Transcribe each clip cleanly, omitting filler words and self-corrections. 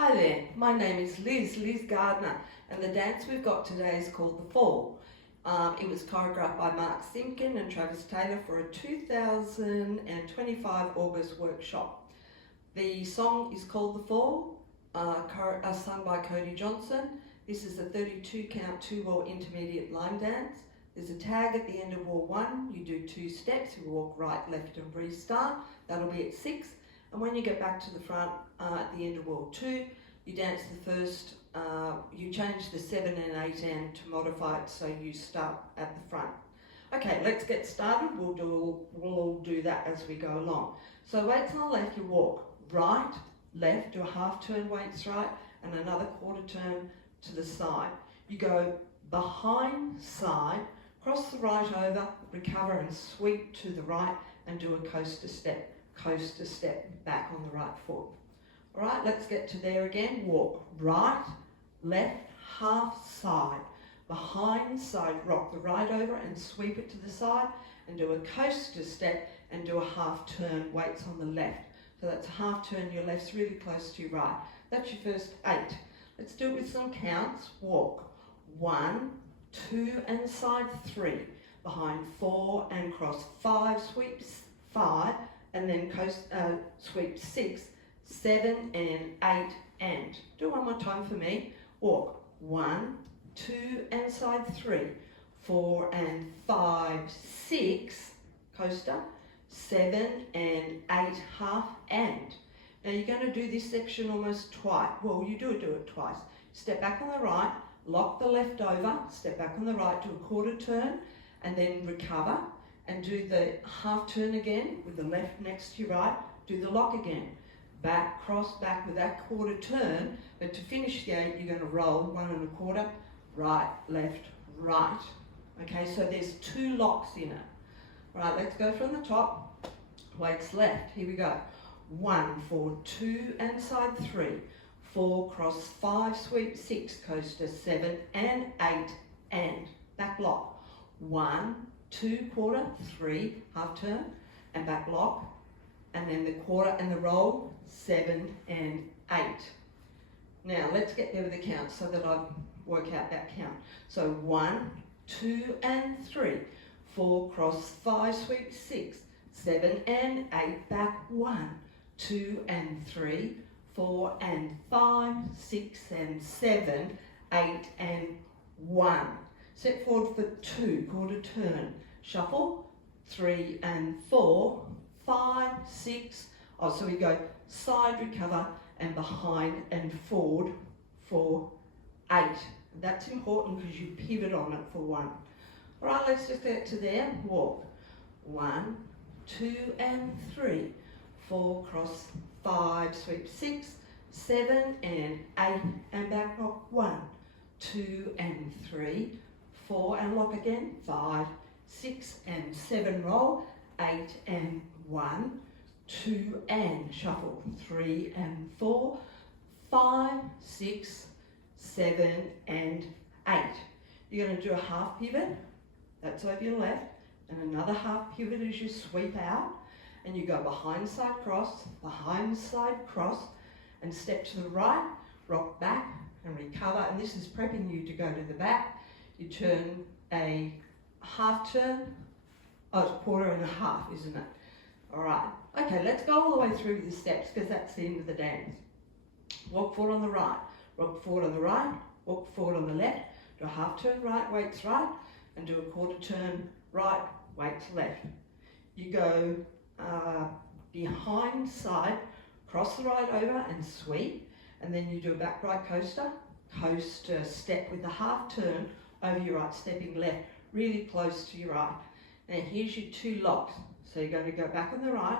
Hi there, my name is Liz Gardiner, and the dance we've got today is called The Fall. It was choreographed by Mark Simpkin and Travis Taylor for a 2025 August workshop. The song is called The Fall, sung by Cody Johnson. This is a 32 count 2-wall intermediate line dance. There's a tag at the end of wall 1, you do 2 steps, you walk right, left and restart, that'll be at 6. And when you get back to the front at the end of wall 2, you dance the first, you change the 7 and 8 and to modify it so you start at the front. Okay, let's get started. We'll all do that as we go along. So weights on the left, you walk right, left, do a half turn, weights right, and another quarter turn to the side. You go behind side, cross the right over, recover and sweep to the right and do a coaster step back on the right foot. All right, let's get to there again. Walk right, left, half side, behind side, rock the right over and sweep it to the side and do a coaster step and do a half turn, weights on the left. So that's a half turn, your left's really close to your right. That's your first 8. Let's do it with some counts. Walk 1, 2 and side 3, behind 4 and cross 5, sweeps 5, and then sweep 6, 7 and 8 and. Do one more time for me. Walk 1, 2 and side 3, 4 and 5, 6, coaster, 7 and 8, half and. Now you're going to do this section almost twice. Well, you do it twice. Step back on the right, lock the left over, step back on the right, do a quarter turn, and then recover. And do the half turn again with the left next to your right, do the lock again. Back, cross, back with that quarter turn, but to finish the 8, you're going to roll 1 1/4, right, left, right. Okay, so there's 2 locks in it. All right, let's go from the top, weights left, here we go. 1, 4, 2 and side 3, 4, cross 5, sweep 6, coaster 7 and 8 and. Back lock, 1, 2, quarter, 3, half turn, and back lock, and then the quarter and the roll, 7 and 8. Now let's get there with the count so that I work out that count. So 1, 2 and 3, 4, cross 5, sweep 6, 7 and 8, back 1, 2 and 3, 4 and 5, 6 and 7, 8 and 1. Step forward for 2, quarter turn, shuffle, 3 and 4, 5, 6, so we go side, recover, and behind and forward for 8. That's important because you pivot on it for 1. All right, let's just get to there. Walk, 1, 2 and 3, 4, cross 5, sweep 6, 7 and 8, and back lock 1, 2 and 3, 4 and lock again, 5, 6 and 7 roll, 8 and 1, 2 and shuffle, 3 and 4, 5, 6, 7 and 8. You're going to do a half pivot, that's over your left, and another half pivot as you sweep out, and you go behind side cross, and step to the right, rock back and recover, and this is prepping you to go to the back. You turn a half turn, it's a quarter and a half, isn't it? All right, okay, let's go all the way through the steps because that's the end of the dance. Walk forward on the right, walk forward on the right, walk forward on the left, do a half turn right, weights right, and do a quarter turn right, weights left. You go behind side, cross the right over and sweep, and then you do a back right coaster step with the half turn over your right, stepping left, really close to your right. Now here's your 2 locks. So you're going to go back on the right,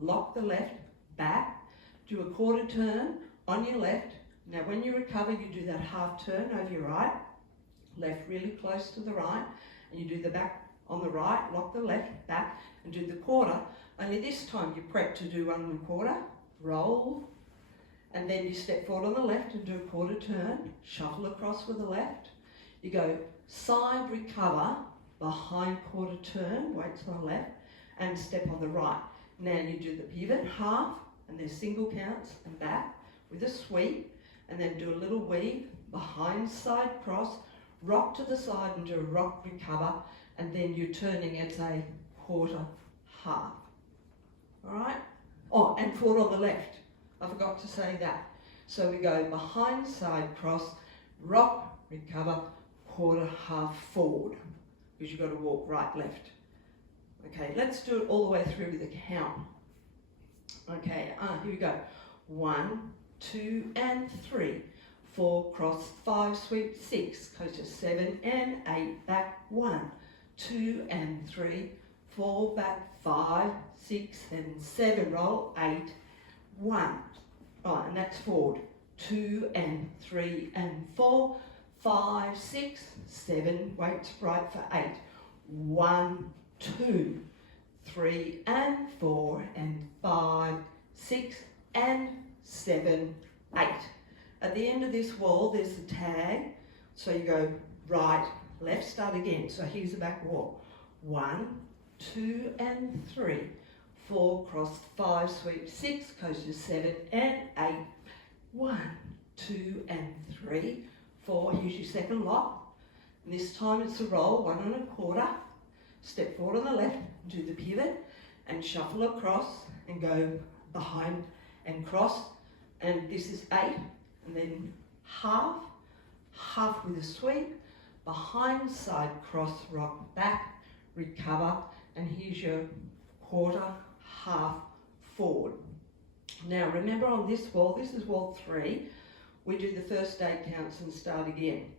lock the left, back, do a quarter turn on your left. Now when you recover, you do that half turn over your right, left really close to the right, and you do the back on the right, lock the left, back, and do the quarter. Only this time you prep to do 1 1/4, roll, and then you step forward on the left and do a quarter turn, shuffle across with the left. You go side, recover, behind quarter turn, weights on the left, and step on the right. Now you do the pivot, half, and they're single counts and back with a sweep, and then do a little weave, behind side cross, rock to the side and do a rock recover, and then you're turning as a quarter half. All right? Oh, and forward on the left. I forgot to say that. So we go behind side cross, rock, recover, quarter half forward, because you've got to walk right, left. Okay, let's do it all the way through with a count. Okay, here we go. 1, 2 and 3, 4 cross, 5 sweep, 6, goes to 7 and 8, back 1, 2 and 3, 4 back, 5, 6 and 7, roll, 8, 1. Right, and that's forward. 2 and 3 and 4, 5, 6, 7, wait right for 8. 1, 2, 3 and 4 and 5, 6 and 7, 8. At the end of this wall, there's the tag. So you go right, left, start again. So here's the back wall. 1, 2 and 3, 4, cross, 5, sweep, 6, goes to 7 and 8. 1, 2 and 3, 4, here's your second lock. And this time it's a roll, 1 1/4. Step forward on the left, do the pivot, and shuffle across, and go behind and cross. And this is 8, and then half, half with a sweep, behind side cross, rock back, recover, and here's your quarter, half, forward. Now remember on this wall, this is wall 3, we do the first 8 counts and start again,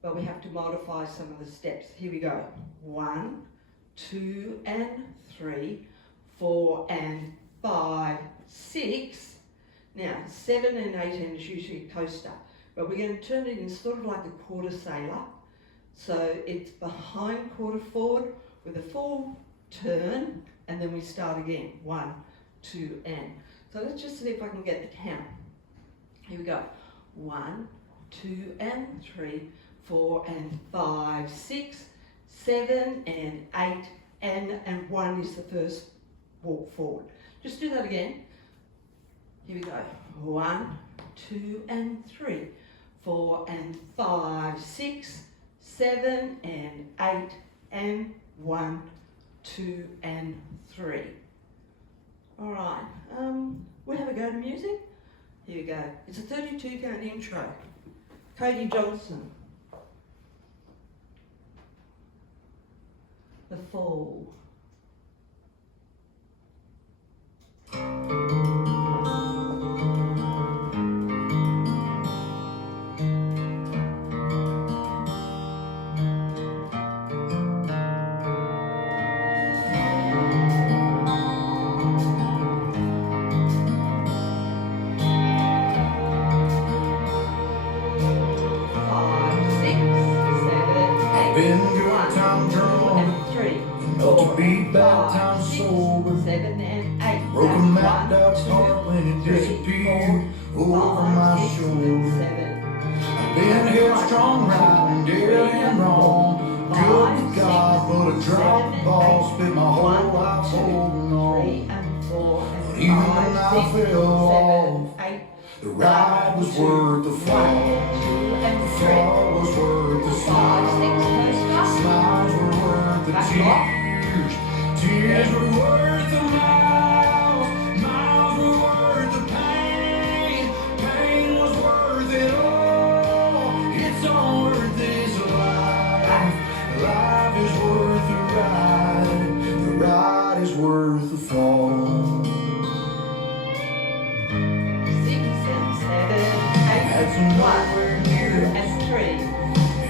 but we have to modify some of the steps. Here we go. 1, 2 and 3, 4 and 5, 6. Now 7 and 8 is usually a coaster, but we're going to turn it in sort of like a quarter sailor. So it's behind, quarter forward with a full turn, and then we start again. 1, 2 and. So let's just see if I can get the count. Here we go. 1, 2 and 3, 4 and 5, 6, 7 and 8, and 1 is the first walk forward. Just do that again. Here we go. 1, 2 and 3, 4 and 5, 6, 7 and 8, and 1, 2 and 3. All right, we'll have a go to music. Here we go. It's a 32 count intro. Cody Johnson. The Fall. Been good time drunk, 3, not 4, to be bad 5, time 6, sober. 7 and 8. Broken Back. Mad Dog's 1, heart when it 3, disappeared 4, over 5, my 6, shoulder. 7. Been headstrong, right and dead and wrong. Good God, but a drop ball spit my whole life holding on. But even when I fell off, the ride was worth the fall. The fall was worth the smile. Smiles were worth the tears. Tears were worth the miles. Miles were worth the pain. Pain was worth it all. It's all worth this life. Life is worth the ride. The ride is worth the fall. 6 and 7, 8, Had some 1, nowhere 2 near and 3.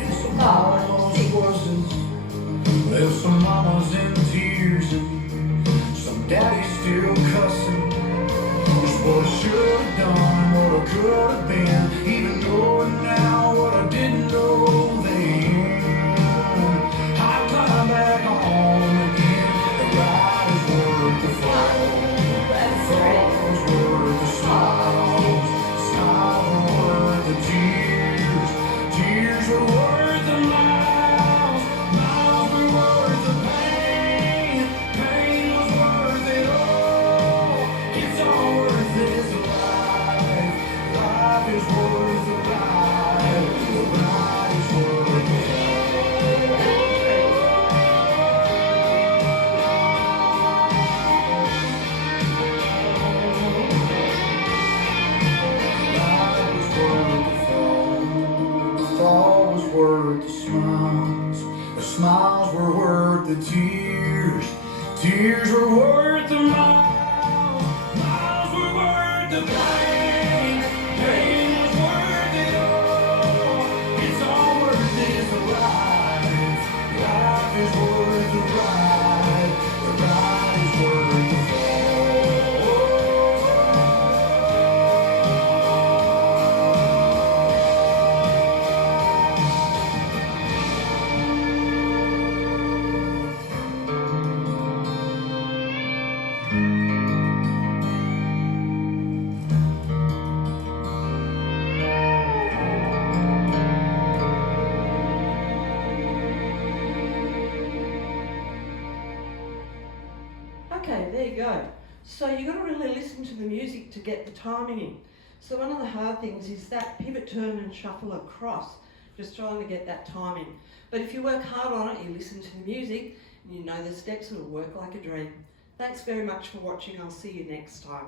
and some 5, almost 6. wasn't. Left some mamas in tears. smiles were worth the tears. Tears were worth the miles. Miles were worth the pain. Pain was worth it all. It's all worth is the life. Life is worth the ride. The ride is worth the Okay, there you go. So you've got to really listen to the music to get the timing in. So one of the hard things is that pivot, turn and shuffle across, just trying to get that timing. But if you work hard on it, you listen to the music, and you know the steps, it'll work like a dream. Thanks very much for watching. I'll see you next time.